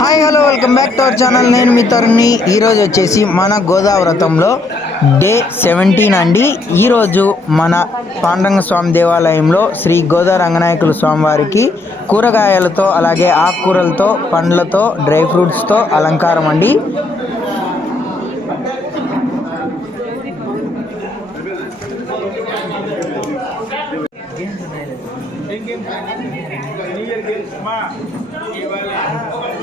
Hi hello welcome back to our channel. నేను మీ తరుణ్ని ఈరోజు వచ్చేసి మన గోదావరతంలో డే సెవెంటీన్ అండి. ఈరోజు మన పాండరంగ స్వామి దేవాలయంలో శ్రీ గోదా రంగనాయకుల స్వామివారికి కూరగాయలతో అలాగే ఆకుకూరలతో పండ్లతో డ్రై ఫ్రూట్స్తో అలంకారం అండి.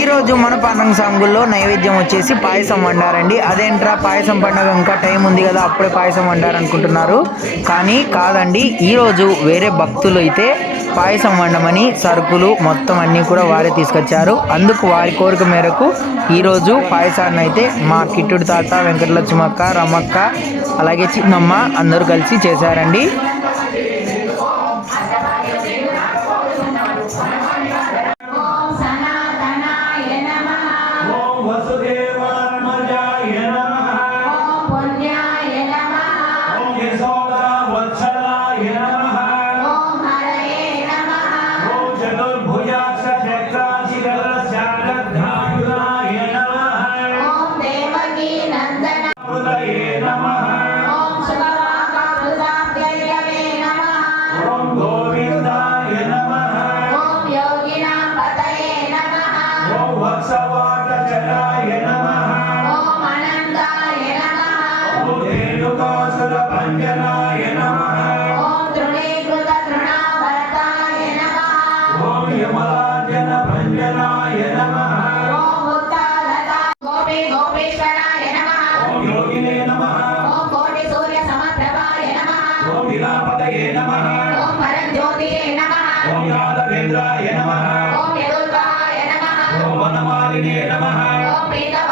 ఈరోజు మన పండుగ సాంగుల్లో నైవేద్యం వచ్చేసి పాయసం వండారండి. అదేంట్రా పాయసం పండుగ ఇంకా టైం ఉంది కదా అప్పుడే పాయసం వండారనుకుంటున్నారు. కానీ కాదండి ఈరోజు వేరే భక్తులు అయితే పాయసం వండమని సరుకులు మొత్తం అన్నీ కూడా వారే తీసుకొచ్చారు. అందుకు వారి కోరిక మేరకు ఈరోజు పాయసాన్ని అయితే మా కిట్టుడు తాత వెంకటలక్ష్మక్క రమక్క అలాగే చిన్నమ్మ అందరూ కలిసి చేశారండి. ఓం పరంజ్యోతియే నమః. ఓం యాదవేంద్రాయ నమః. నమ.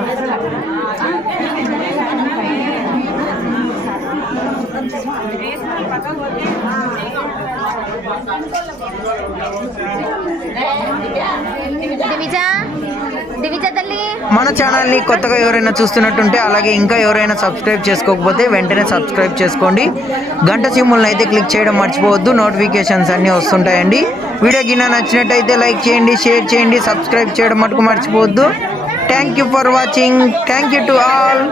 మన ఛానల్ని కొత్తగా ఎవరైనా చూస్తున్నట్టుంటే అలాగే ఇంకా ఎవరైనా సబ్స్క్రైబ్ చేసుకోకపోతే వెంటనే సబ్స్క్రైబ్ చేసుకోండి. గంట సింబల్ని అయితే క్లిక్ చేయడం మర్చిపోవద్దు. నోటిఫికేషన్స్ అన్నీ వస్తుంటాయండి. వీడియో గిన్న నచ్చినట్టయితే లైక్ చేయండి షేర్ చేయండి సబ్స్క్రైబ్ చేయడం మటుకు మర్చిపోవద్దు. Thank you for watching thank you to all